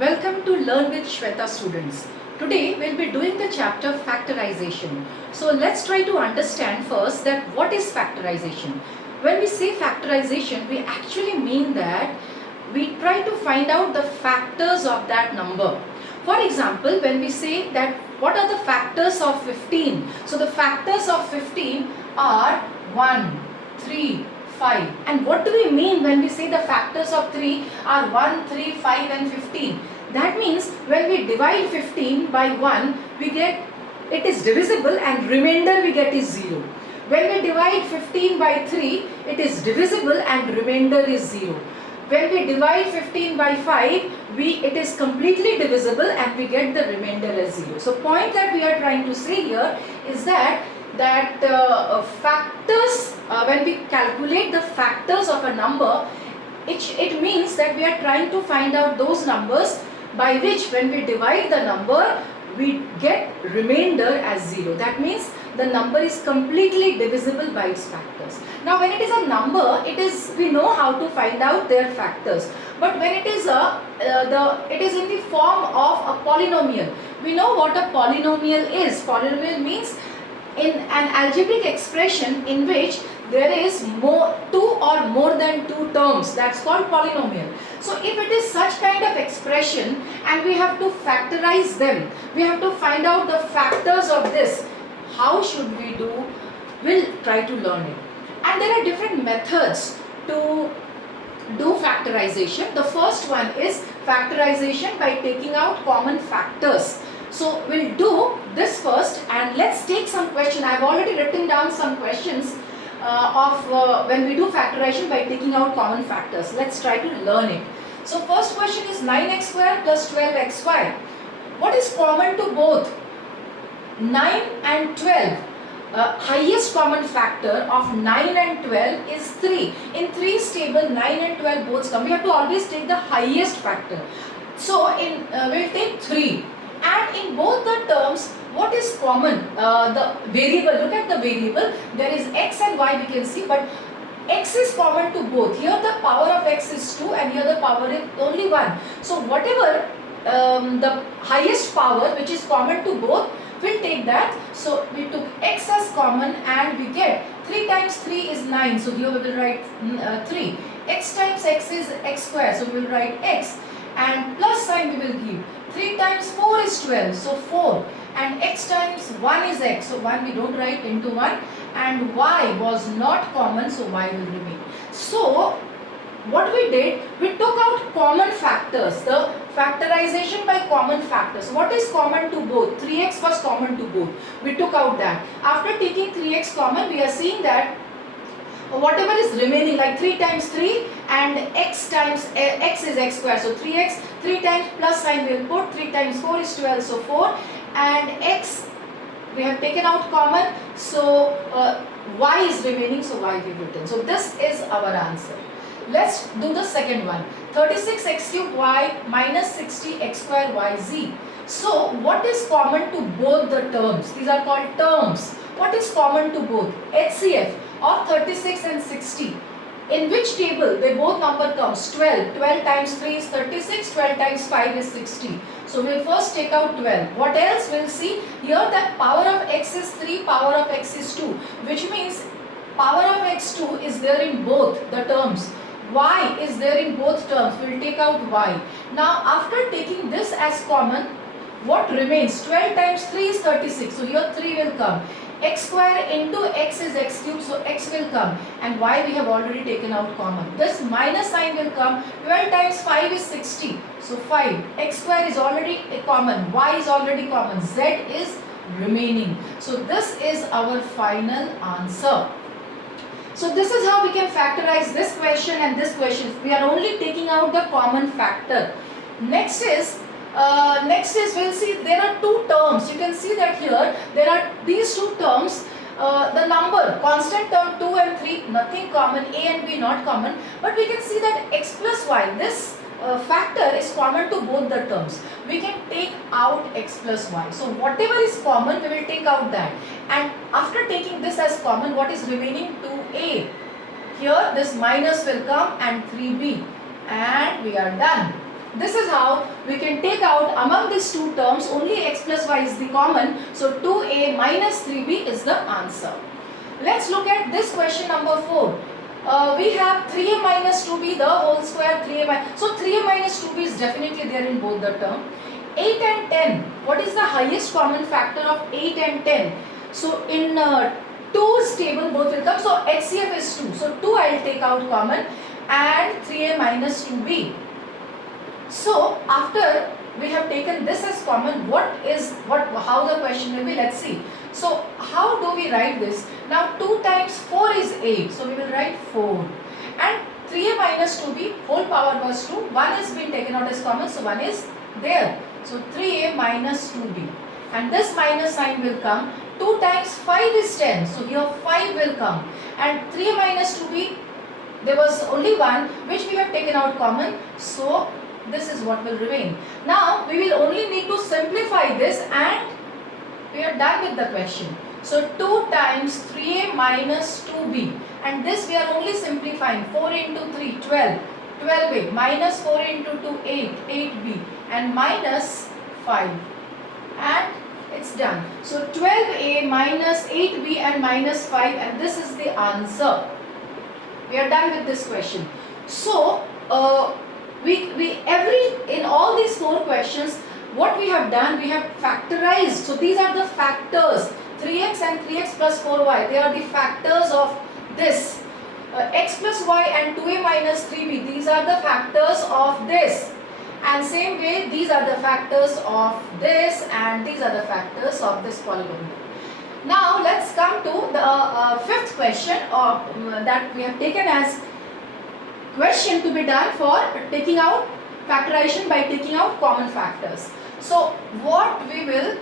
Welcome to Learn with Shweta students. Today we'll be doing the chapter Factorization. So let's try to understand first that what is factorization. When we say factorization, we actually mean that we try to find out the factors of that number. For example, when we say that what are the factors of 15? So the factors of 15 are 1, 3, 5. And what do we mean when we say the factors of 3 are 1, 3, 5 and 15? That means when we divide 15 by 1, we get it is divisible and remainder we get is 0. When we divide 15 by 3, it is divisible and remainder is 0. When we divide 15 by 5, it is completely divisible and we get the remainder as 0. So point that we are trying to say here is that factors, when we calculate the factors of a number, it means that we are trying to find out those numbers by which when we divide the number, we get remainder as 0. That means the number is completely divisible by its factors. Now when it is a number, we know how to find out their factors. But when it is it is in the form of a polynomial. We know what a polynomial is. Polynomial means in an algebraic expression in which there is two or more than two terms, that's called polynomial. So if it is such kind of expression and we have to factorize them, we have to find out the factors of this. How should we do? We'll try to learn it. And there are different methods to do factorization. The first one is factorization by taking out common factors. So we'll do this first and let's take some question. I've already written down some questions when we do factorization by taking out common factors. Let's try to learn it. So first question is 9x square plus 12xy. What is common to both 9 and 12? Highest common factor of 9 and 12 is 3. In 3's table, 9 and 12 both come. We have to always take the highest factor. So we'll take 3. And in both the terms, what is common? The variable, look at the variable. There is x and y we can see, but x is common to both. Here the power of x is 2 and here the power is only 1. So whatever the highest power which is common to both, we'll take that. So we took x as common and we get 3 times 3 is 9. So here we will write 3. X times x is x square. So we will write x. And plus sign we will give. 3 times 4 is 12. So 4. And x times 1 is x. So 1 we don't write into 1. And y was not common. So y will remain. So what we did, we took out common factors. The factorization by common factors. What is common to both? 3x was common to both. We took out that. After taking 3x common, we are seeing that whatever is remaining, like 3 times 3 and x times x is x square. So 3x, 3 times plus sign we will put, 3 times 4 is 12, so 4, and x we have taken out common, so y is remaining, so y we have written. So this is our answer. Let's do the second one. 36x cube y minus 60x square yz. So what is common to both the terms? These are called terms. What is common to both? HCF of 36 and 60. In which table they both number comes? 12. 12 times 3 is 36. 12 times 5 is 60. So we'll first take out 12. What else we'll see? Here the power of x is 3, power of x is 2. Which means power of x2 is there in both the terms. Y is there in both terms. We'll take out y. Now after taking this as common, what remains? 12 times 3 is 36. So here 3 will come. X square into x is x cube, so x will come, and y we have already taken out common. This minus sign will come. 12 times 5 is 60, so 5. X square is already common, y is already common, z is remaining. So this is our final answer. So this is how we can factorize this question and this question. We are only taking out the common factor. Next is we'll see there are two terms. You can see that here there are these two terms. The number, constant term 2 and 3, nothing common, a and b not common, but we can see that x plus y, this factor is common to both the terms. We can take out x plus y. So whatever is common, we will take out that. And after taking this as common, what is remaining? 2a. Here this minus will come and 3b. And we are done. This is how we can take out among these two terms only x plus y is the common. So 2a minus 3b is the answer. Let's look at this question number 4. We have 3a minus 2b the whole square 3a minus. So 3a minus 2b is definitely there in both the term. 8 and 10. What is the highest common factor of 8 and 10? So in 2's table both will come. So HCF is 2. So 2 I will take out common and 3a minus 2b. So after we have taken this as common, how the question will be, let's see. So how do we write this? Now 2 times 4 is 8. So we will write 4. And 3a minus 2b whole power was 2. 1 has been taken out as common, so 1 is there. So 3a minus 2b. And this minus sign will come. 2 times 5 is 10. So here 5 will come. And 3a minus 2b, there was only 1 which we have taken out common. So this is what will remain. Now we will only need to simplify this and we are done with the question. So 2 times 3a minus 2b, and this we are only simplifying. 4 into 3, 12. 12a minus 4 into 2, 8. 8b and minus 5. And it's done. So 12a minus 8b and minus 5, and this is the answer. We are done with this question. So in all these 4 questions, what we have done, we have factorized. So these are the factors, 3x and 3x plus 4y. They are the factors of this. X plus y and 2a minus 3b. These are the factors of this. And same way, these are the factors of this, and these are the factors of this polynomial. Now let's come to the 5th question that we have taken as question to be done for taking out factorization by taking out common factors. So what we will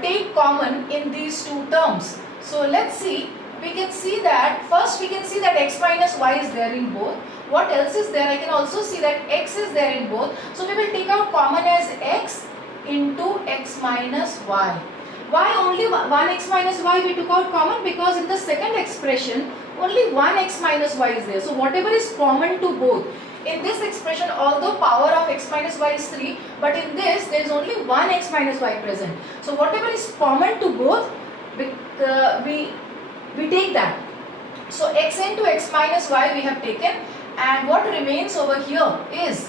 take common in these two terms. So let's see. We can see that first we can see that x minus y is there in both. What else is there? I can also see that x is there in both. So we will take out common as x into x minus y. Why only 1x minus y we took out common? Because in the second expression only 1x minus y is there. So whatever is common to both. In this expression, although power of x minus y is 3, but in this there is only 1x minus y present. So whatever is common to both, we take that. So x into x minus y we have taken, and what remains over here is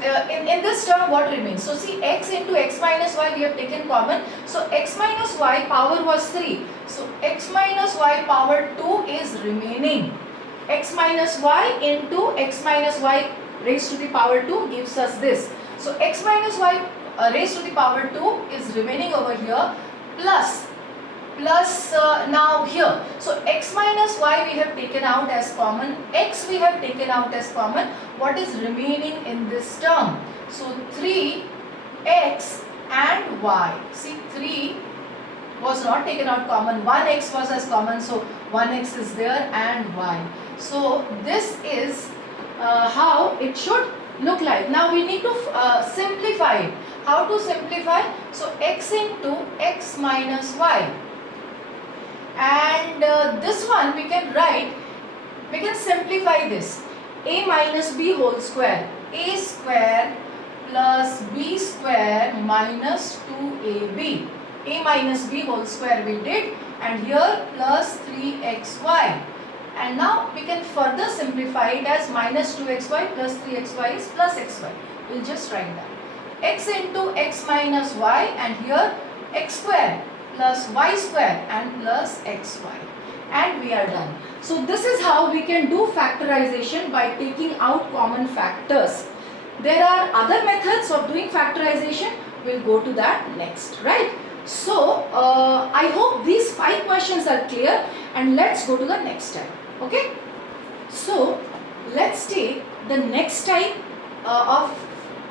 in this term what remains. So see, x into x minus y we have taken common. So x minus y power was 3. So x minus y power 2 is remaining. X minus y into x minus y raised to the power 2 gives us this. So x minus y raised to the power 2 is remaining over here, plus now here. So x minus y we have taken out as common, x we have taken out as common. What is remaining in this term? So 3x and y. See, 3 was not taken out common, 1x was as common, so 1x is there and y. So this is how it should look like. Now we need to simplify it. How to simplify? So x into x minus y. And this one we can write, we can simplify this. A minus b whole square. A square plus b square minus 2ab. A minus b whole square we did, and here plus 3xy. And now we can further simplify it as minus 2xy plus 3xy is plus xy. We'll just write that. X into x minus y, and here x square plus y square and plus xy, and we are done. So this is how we can do factorization by taking out common factors. There are other methods of doing factorization. We'll go to that next, right? So I hope these 5 questions are clear, and let's go to the next type. Okay? So let's take the next type of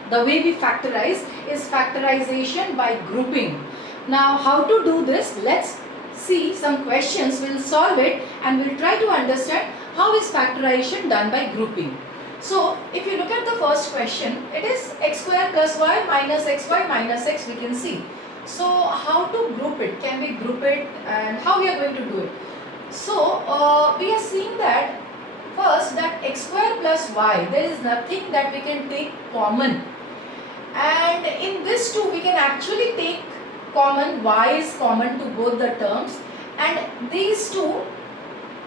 the way we factorize is factorization by grouping. Now how to do this? Let's see some questions. We'll solve it and we'll try to understand how is factorization done by grouping. So if you look at the first question, it is x square plus y minus xy minus x, we can see. So how to group it? Can we group it, and how we are going to do it? So we are seeing that first that x square plus y, there is nothing that we can take common. And in this too, we can actually take common, y is common to both the terms. And these two,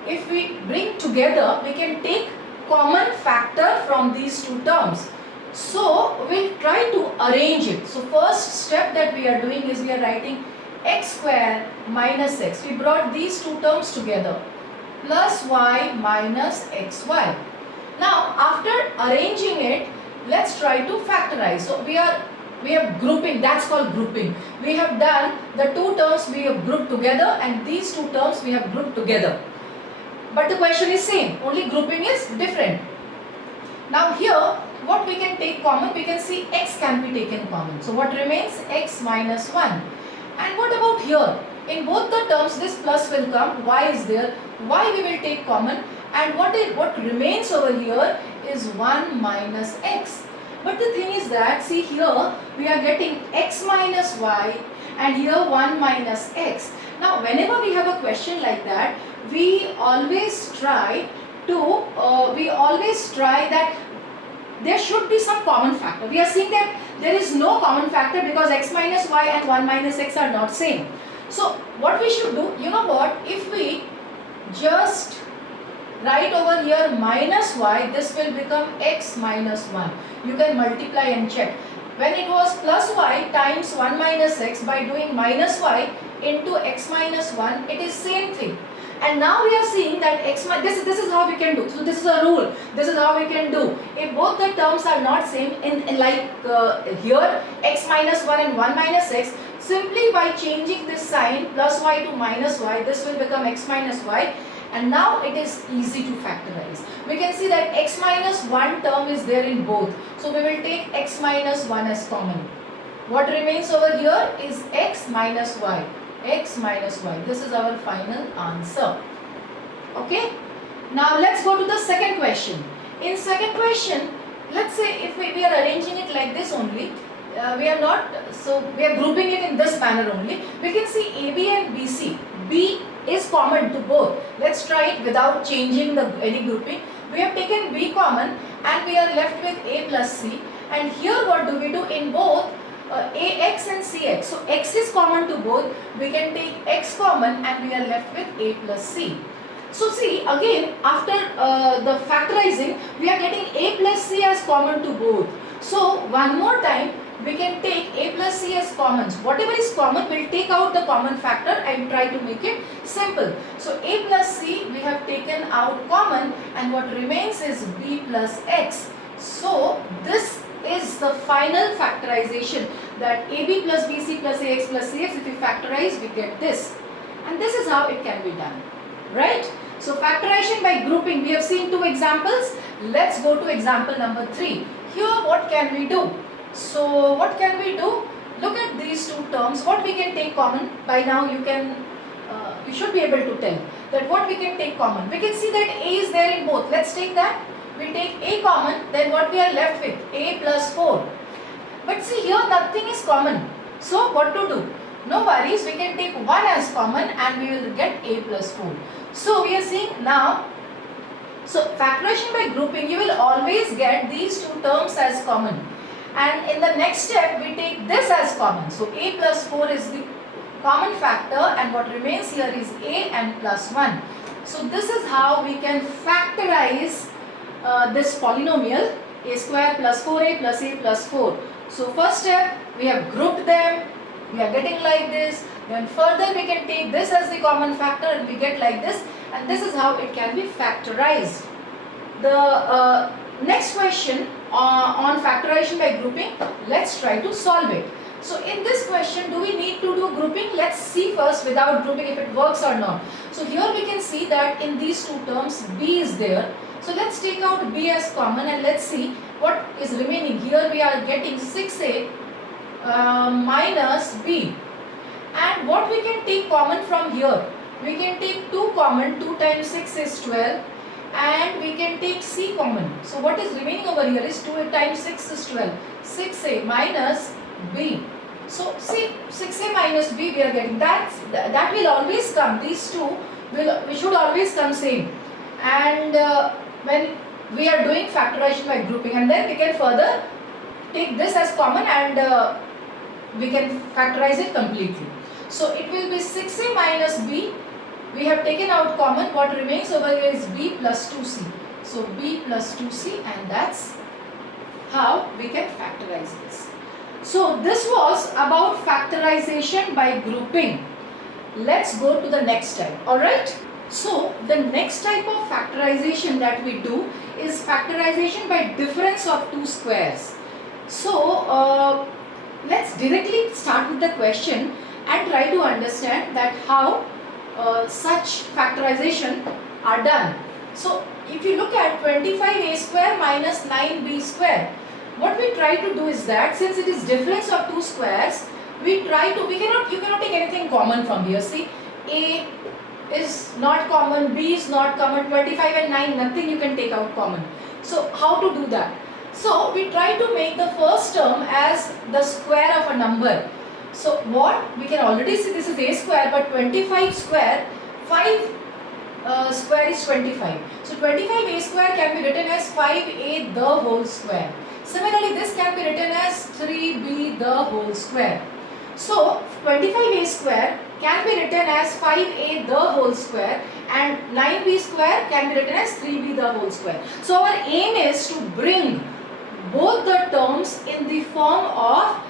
if we bring together, we can take common factor from these two terms. So we'll try to arrange it. So first step that we are doing is we are writing x square minus x. We brought these two terms together, plus y minus xy. Now after arranging it, let's try to factorize. So we have grouping, that's called grouping. We have done the two terms we have grouped together, and these two terms we have grouped together. But the question is same, only grouping is different. Now here, what we can take common, we can see x can be taken common. So what remains? X minus 1. And what about here? In both the terms, this plus will come, y is there, y we will take common, and what remains over here is 1 minus x. But the thing is that, see here, we are getting x minus y, and here 1 minus x. Now whenever we have a question like that, we always try that there should be some common factor. We are seeing that there is no common factor because x minus y and 1 minus x are not same. So what we should do, you know what, if we just write over here minus y, this will become x minus 1. You can multiply and check. When it was plus y times 1 minus x, by doing minus y into x minus 1, it is same thing. And now we are seeing that this is how we can do. So this is a rule. This is how we can do. If both the terms are not same, here x minus 1 and 1 minus x, simply by changing this sign plus y to minus y, this will become x minus y. And now it is easy to factorize. We can see that x minus 1 term is there in both. So we will take x minus 1 as common. What remains over here is x minus y. X minus y. This is our final answer. Okay. Now let's go to the second question. In second question, let's say if we are arranging it like this only, we are grouping it in this manner only. We can see AB and BC. B is common to both. Let's try it without changing any grouping. We have taken B common and we are left with A plus C. And here what do we do in both? AX and CX. So X is common to both. We can take X common and we are left with A plus C. So see, again after the factorizing, we are getting A plus C as common to both. So one more time, we can take A plus C as commons. Whatever is common, we will take out the common factor and try to make it simple. So A plus C we have taken out common, and what remains is B plus X. So this is the final factorization, that AB plus BC plus AX plus CX, if we factorize we get this. And this is how it can be done. Right? So factorization by grouping, we have seen two examples. Let's go to example number 3. Here what can we do? So what can we do? Look at these two terms. What we can take common? By now you should be able to tell that what we can take common. We can see that A is there in both. Let's take that. We take A common, then what we are left with? A plus 4. But see here nothing is common. So what to do? No worries, we can take 1 as common and we will get A plus 4. So we are seeing now, so factorization by grouping, you will always get these two terms as common. And in the next step, we take this as common. So A plus 4 is the common factor, and what remains here is A and plus 1. So this is how we can factorize this polynomial A square plus 4A plus A plus 4. So first step, we have grouped them. We are getting like this. Then further we can take this as the common factor and we get like this. And this is how it can be factorized. The next question on factorization by grouping, let's try to solve it. So in this question, do we need to do grouping? Let's see first without grouping if it works or not. So here we can see that in these two terms B is there. So let's take out B as common and let's see what is remaining. Here we are getting 6A minus B. And what we can take common from here? We can take 2 common. 2 times 6 is 12. And we can take C common. So what is remaining over here is 2 times 6 is 12. 6A minus B. So see, 6A minus B we are getting. That will always come. These two we should always come same. And when we are doing factorization by grouping, and then we can further take this as common and we can factorize it completely. So it will be 6a minus b. We have taken out common. What remains over here is b plus 2c. So b plus 2c, and that's how we can factorize this. So this was about factorization by grouping. Let's go to the next type. Alright. So the next type of factorization that we do is factorization by difference of two squares. So let's directly start with the question and try to understand that how such factorization are done. So if you look at 25a square minus 9b square, what we try to do is that since it is difference of two squares, you cannot take anything common from here. See, a is not common, b is not common, 25 and 9, nothing you can take out common. So how to do that? So we try to make the first term as the square of a number. So what we can already see, this is a square, but 25 square, 5 square is 25. So 25a square can be written as 5a the whole square. Similarly, this can be written as 3b the whole square. So 25a square can be written as 5a the whole square, and 9b square can be written as 3b the whole square. So our aim is to bring both the terms in the form of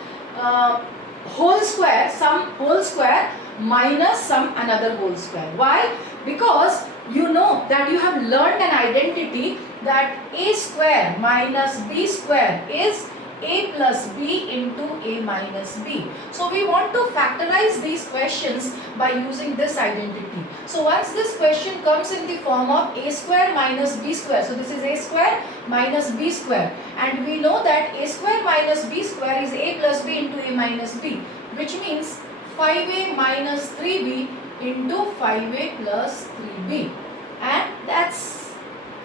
whole square, some whole square minus some another whole square. Why? Because you know that you have learned an identity that a square minus b square is a plus b into a minus b. So we want to factorize these questions by using this identity. So once this question comes in the form of a square minus b square, so this is a square minus b square, and we know that a square minus b square is a plus b into a minus b, which means 5a minus 3b into 5a plus 3b, and that's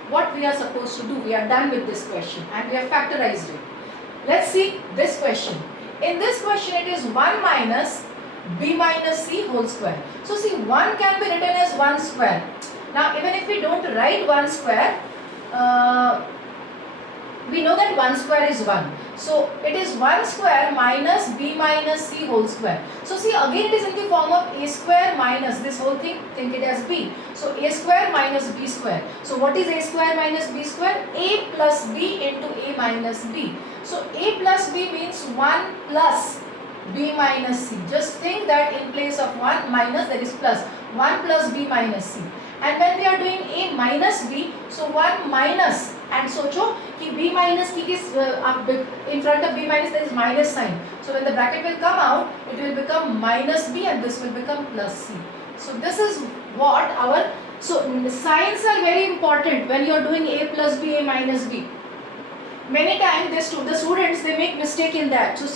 what we are supposed to do. We are done with this question and we have factorized it. Let's see this question. In this question it is 1 minus b minus c whole square. So see, 1 can be written as 1 square. Now even if we don't write 1 square, we know that 1 square is 1. So it is 1 square minus b minus c whole square. So see, again it is in the form of a square minus this whole thing, think it as b. So a square minus b square. So what is a square minus b square? A plus b into a minus b. So a plus b means 1 plus b minus c. Just think that in place of 1 minus there is plus. 1 plus b minus c. And when we are doing a minus b, so 1 minus, and socho ki b minus ki is in front of b minus there is minus sign. So when the bracket will come out, it will become minus b and this will become plus c. So this is what our, so signs are very important when you are doing a plus b, a minus b. Many times the students they make mistake in that. So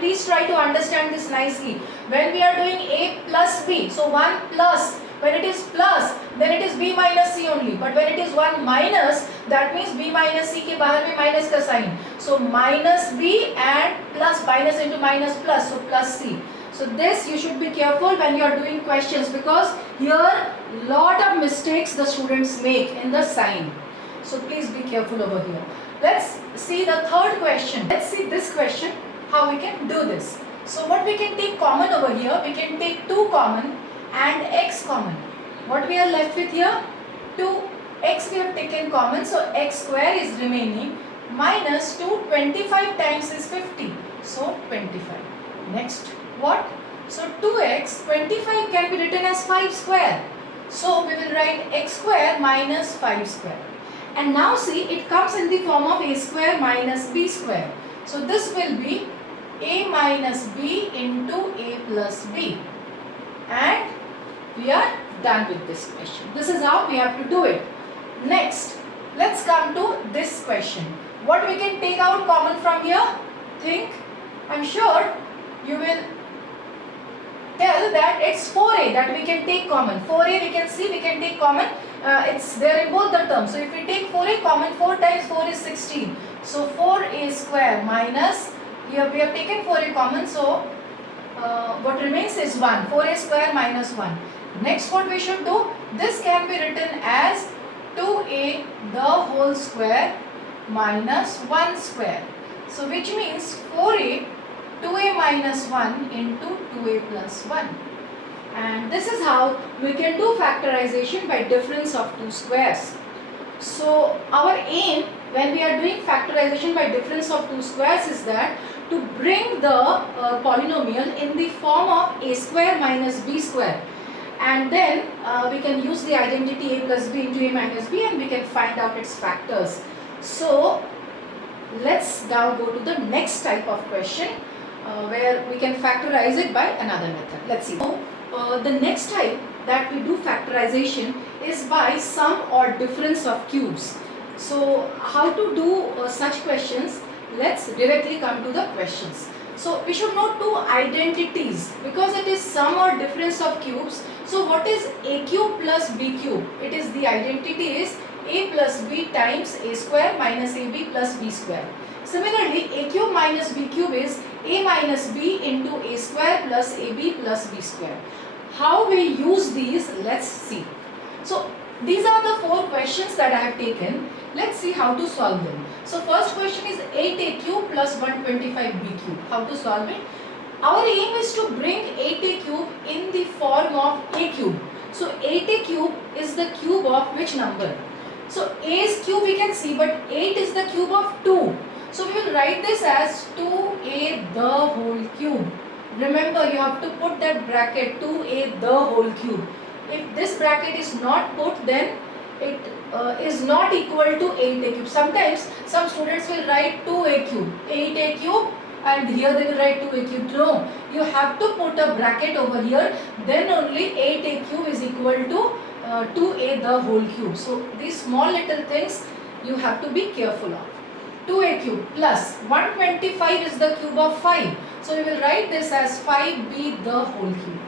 please try to understand this nicely. When we are doing a plus b, so 1 plus, when it is plus, then it is b minus c only. But when it is 1 minus, that means b minus c ke bahar mein minus ka sign. So minus b and plus, minus into minus plus, so plus c. So this you should be careful when you are doing questions, because here lot of mistakes the students make in the sign. So please be careful over here. Let's see the third question. Let's see this question, how we can do this. So what we can take common over here, we can take 2 common and x common. What we are left with here? 2x we have taken common, so x square is remaining, minus 2, 25 times is 50, so 25. Next, what? So 2x, 25 can be written as 5 square. So we will write x square minus 5 square. And now see, it comes in the form of a square minus b square. So this will be a minus b into a plus b. And we are done with this question. This is how we have to do it. Next, let's come to this question. What we can take out common from here? Think. I'm sure you will tell that it's 4a that we can take common. 4a we can see, we can take common. It's there in both the terms. So if we take 4a common, 4 times 4 is 16. So 4a square minus, here we have taken 4a common, so what remains is 1. 4a square minus 1. Next what we should do, this can be written as 2a the whole square minus 1 square. So which means 4a 2a minus 1 into 2a plus 1. And this is how we can do factorization by difference of two squares. So our aim when we are doing factorization by difference of two squares is that to bring the polynomial in the form of a square minus b square, and then we can use the identity a plus b into a minus b and we can find out its factors. So let's now go to the next type of question where we can factorize it by another method. Let's see. The next type that we do factorization is by sum or difference of cubes. So how to do such questions? Let's directly come to the questions. So we should know two identities because it is sum or difference of cubes. So what is a cube plus b cube? It is the identity is a plus b times a square minus ab plus b square. Similarly, a cube minus b cube is a minus b into a square plus ab plus b square. How we use these, let's see. So these are the four questions that I have taken. Let's see how to solve them. So first question is 8a cube plus 125b cube. How to solve it? Our aim is to bring 8a cube in the form of a cube. So 8a cube is the cube of which number? So a's cube we can see, but 8 is the cube of 2. So we will write this as 2a the whole cube. Remember, you have to put that bracket 2a the whole cube. If this bracket is not put, then it is not equal to 8a cube. Sometimes some students will write 2a cube, 8a cube, and here they will write 2a cube. No, you have to put a bracket over here, then only 8a cube is equal to 2a the whole cube. So these small little things you have to be careful of. 2a cube plus 125 is the cube of 5. So we will write this as 5b the whole cube.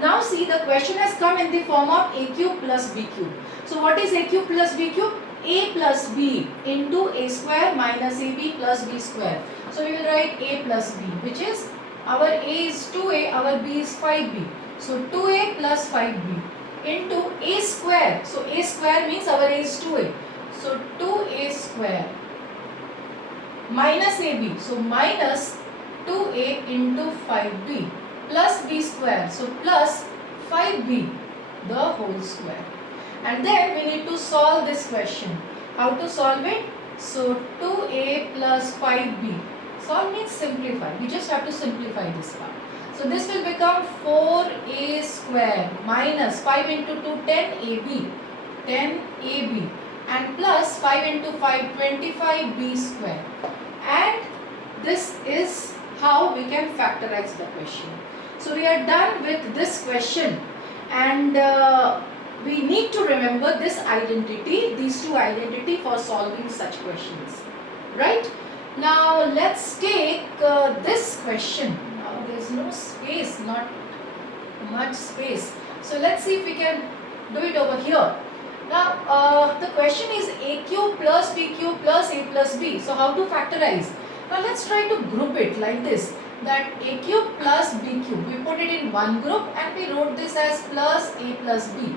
Now see, the question has come in the form of a cube plus b cube. So what is a cube plus b cube? A plus b into a square minus ab plus b square. So we will write a plus b, which is our a is 2a, our b is 5b. So 2a plus 5b into a square. So a square means our a is 2a. So 2a square minus ab. So minus 2a into 5b plus b square. So plus 5b the whole square. And then we need to solve this question. How to solve it? So 2a plus 5b. Solve means simplify. We just have to simplify this part. So this will become 4a square minus 5 into 2 10ab, 10ab, and plus 5 into 5 25b square. And this is how we can factorize the question. So we are done with this question, and we need to remember this identity, these two identity for solving such questions, right? Now let's take this question. Now there is no space, not much space. So let's see if we can do it over here. Now the question is a cube plus b cube plus a plus b. So how to factorize? Now let's try to group it like this, that a cube plus b cube. We put it in one group and we wrote this as plus a plus b.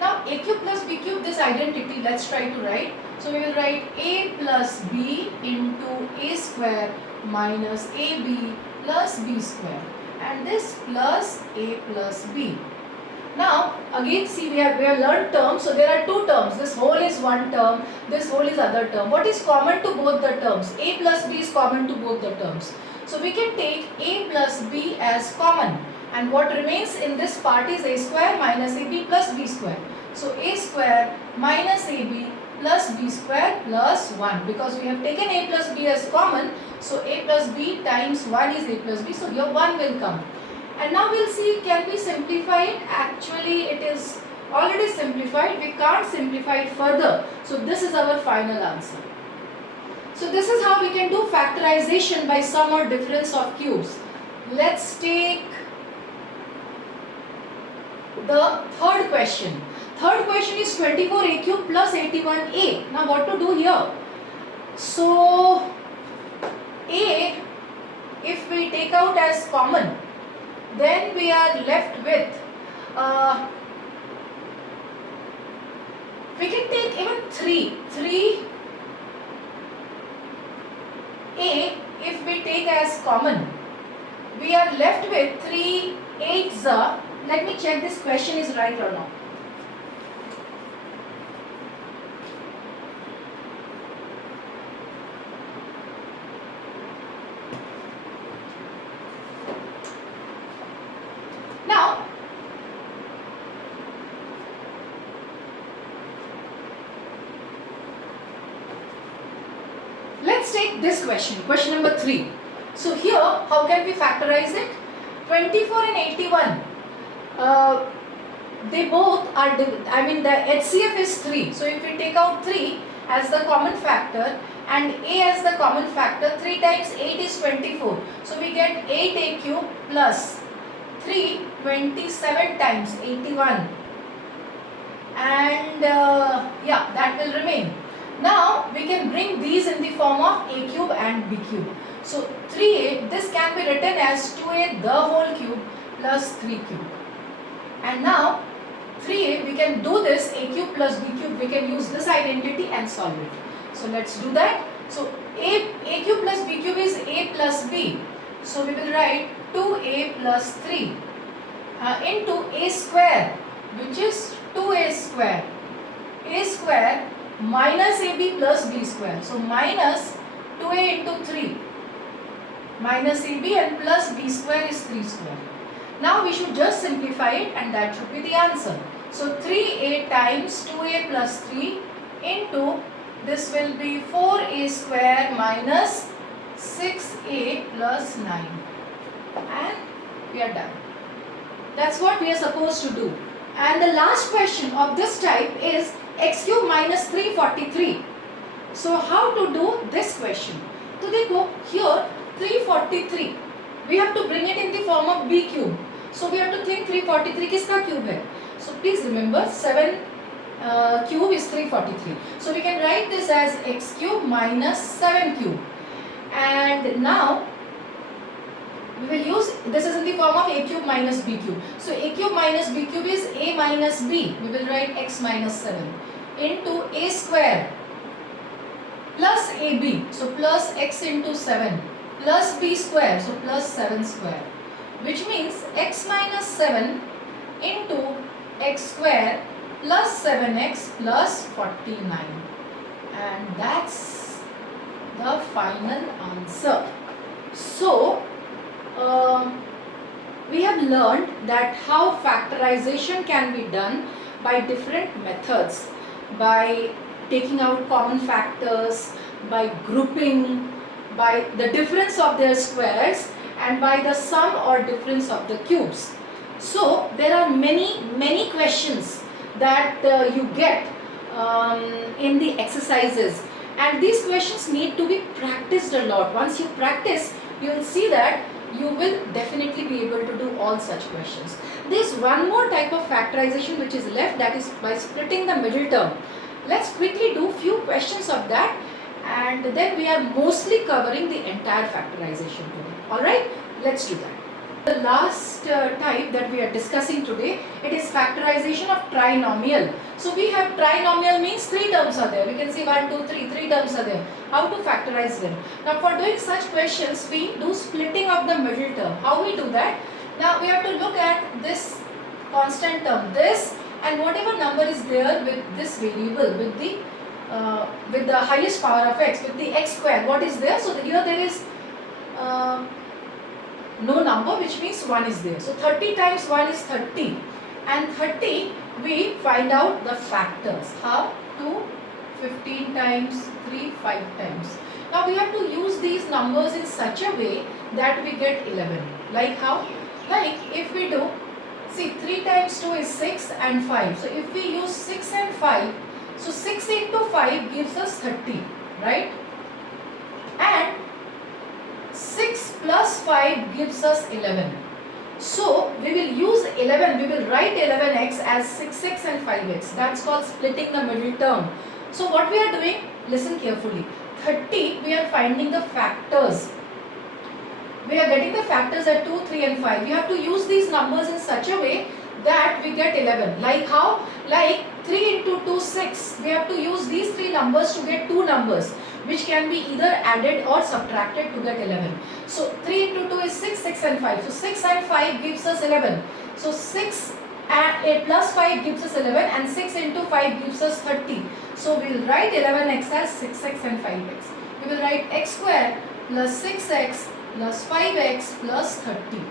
Now a cube plus b cube, this identity, let's try to write. So we will write a plus b into a square minus ab plus b square, and this plus a plus b. Now again see, we have learned terms. So there are two terms. This whole is one term, this whole is other term. What is common to both the terms? A plus b is common to both the terms. So we can take a plus b as common, and what remains in this part is a square minus ab plus b square. So a square minus ab plus b square plus 1, because we have taken a plus b as common. So a plus b times 1 is a plus b. So here 1 will come. And now we'll see, can we simplify it? Actually it is already simplified. We can't simplify it further. So this is our final answer. So this is how we can do factorization by sum or difference of cubes. Let's take the third question. Third question is 24a cube plus 81a. Now what to do here? So a, if we take out as common, then we are left with We can take even 3. 3a if we take as common, we are left with 3 8s. Let me check this question is right or not. Now, let's take this question number 3. So here, how can we factorize it? 24 and 81, they both are, the HCF is 3. So if we take out 3 as the common factor and a as the common factor, 3 times 8 is 24. So we get 8a cube plus 3, 27 times 81. And yeah, that will remain. Now we can bring these in the form of a cube and b cube. So 3a, this can be written as 2a the whole cube plus 3 cube. And now 3a, we can do this a cube plus b cube, we can use this identity and solve it. So let's do that. So a cube plus b cube is a plus b. So we will write 2a plus 3 into a square, which is 2a square. A square minus ab plus b square. So minus 2a into 3 minus ab and plus b square is 3 square. Now we should just simplify it and that should be the answer. So 3a times 2a plus 3 into this will be 4a square minus 6a plus 9. And we are done. That's what we are supposed to do. And the last question of this type is x cube minus 343. So how to do this question? So देखो here 343, we have to bring it in the form of b cube. So we have to think 343 किसका cube है? So please remember 7 cube is 343. So we can write this as x cube minus 7 cube. And now we will use, this is in the form of a cube minus b cube. So a cube minus b cube is a minus b. We will write x minus 7 into a square plus ab. So plus x into 7 plus b square. So plus 7 square. Which means x minus 7 into x square plus 7x plus 49. And that's the final answer. So we have learned that how factorization can be done by different methods, by taking out common factors, by grouping, by the difference of their squares, and by the sum or difference of the cubes. So there are many questions that you get in the exercises, and these questions need to be practiced a lot. Once you practice, you will see that you will definitely be able to do all such questions. There is one more type of factorization which is left, that is by splitting the middle term. Let's quickly do few questions of that, and then we are mostly covering the entire factorization today. Alright, let's do that. The last type that we are discussing today, it is factorization of trinomial. So we have trinomial means 3 terms are there. We can see 1, 2, 3, 3 terms are there. How to factorize them? Now for doing such questions, we do splitting of the middle term. How we do that? Now we have to look at this constant term, this, and whatever number is there with this variable, with the highest power of x, with the x square, what is there? So here there is no number, which means 1 is there. So 30 times 1 is 30, and 30 we find out the factors. How? 2, 15 times 3, 5 times. Now we have to use these numbers in such a way that we get 11. Like how? Like if we do, see 3 times 2 is 6 and 5. So if we use 6 and 5, so 6 into 5 gives us 30, right? And 6 plus 5 gives us 11. So we will use 11, we will write 11x as 6x and 5x. That's called splitting the middle term. So what we are doing, listen carefully. 30, we are finding the factors. We are getting the factors at 2, 3 and 5. We have to use these numbers in such a way that we get 11. Like how? Like 3 into 2, 6. We have to use these three numbers to get two numbers, which can be either added or subtracted to get 11. So 3 into 2 is 6, 6 and 5. So 6 and 5 gives us 11. So 6 and plus 5 gives us 11, and 6 into 5 gives us 30. So we will write 11x as 6x and 5x. We will write x square plus 6x plus 5x plus 30.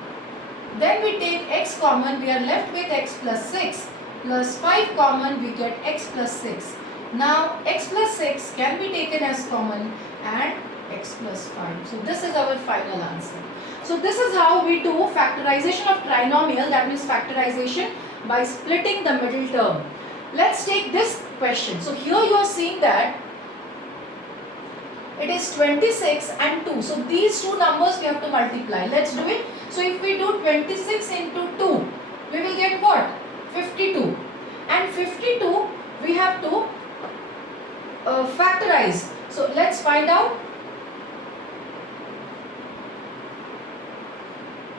Then we take x common, we are left with x plus 6 plus 5 common, we get x plus 6. Now x plus 6 can be taken as common and x plus 5. So this is our final answer. So this is how we do factorization of trinomial, that means factorization by splitting the middle term. Let's take this question. So here you are seeing that it is 26 and 2. So these two numbers we have to multiply. Let's do it. So if we do 26 into 2, we will get what? 52. And 52 we have to factorize. So let's find out.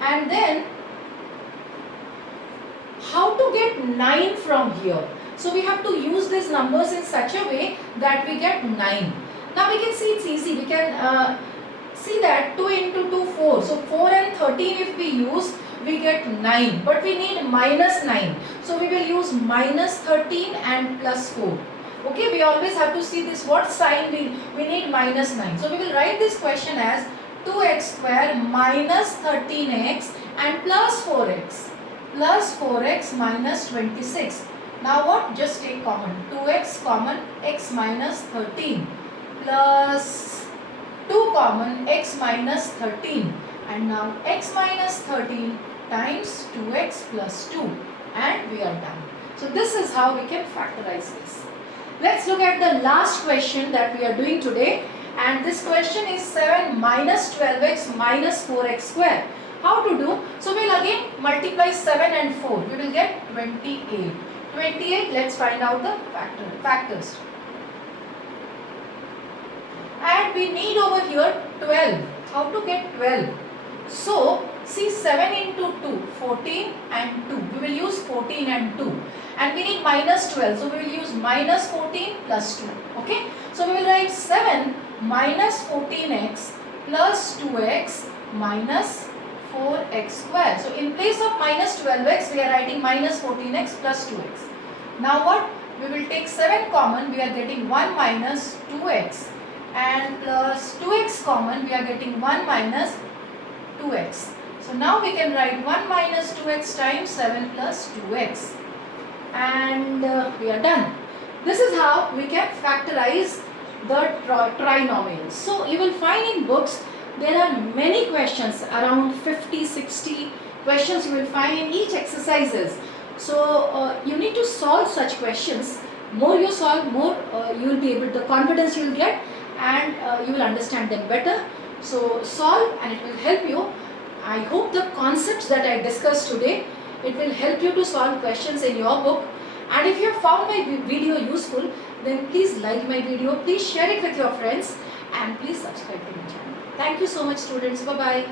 And then how to get 9 from here. So we have to use these numbers in such a way that we get 9. Now we can see it's easy. We can see that 2 into 2, 4. So 4 and 13 if we use, we get 9. But we need minus 9. So we will use minus 13 and plus 4. Okay, we always have to see this. What sign we need minus 9. So we will write this question as 2x square minus 13x and plus 4x. Plus 4x minus 26. Now what? Just take common. 2x common, x minus 13 plus 2 common, x minus 13, and now x minus 13 times 2x plus 2, and we are done. So this is how we can factorize this. Let's look at the last question that we are doing today, and this question is 7 minus 12x minus 4x square. How to do? So we will again multiply 7 and 4. We will get 28. 28, let's find out the factors. And we need over here 12. How to get 12? So see, 7 into 2, 14 and 2. We will use 14 and 2. And we need minus 12. So we will use minus 14 plus 2. Okay. So we will write 7 minus 14x plus 2x minus 4x square. So in place of minus 12x, we are writing minus 14x plus 2x. Now what? We will take 7 common. We are getting 1 minus 2x. And plus 2x common, we are getting 1 minus 2x. So now we can write 1 minus 2x times 7 plus 2x. And we are done. This is how we can factorize the trinomials. So you will find in books there are many questions, around 50, 60 questions you will find in each exercises. So you need to solve such questions. More you solve, more you will be able, the confidence you will get, and you will understand them better. So solve, and it will help you. I hope the concepts that I discussed today, it will help you to solve questions in your book. And if you have found my video useful, then please like my video, please share it with your friends, and please subscribe to my channel. Thank you so much, students. Bye-bye.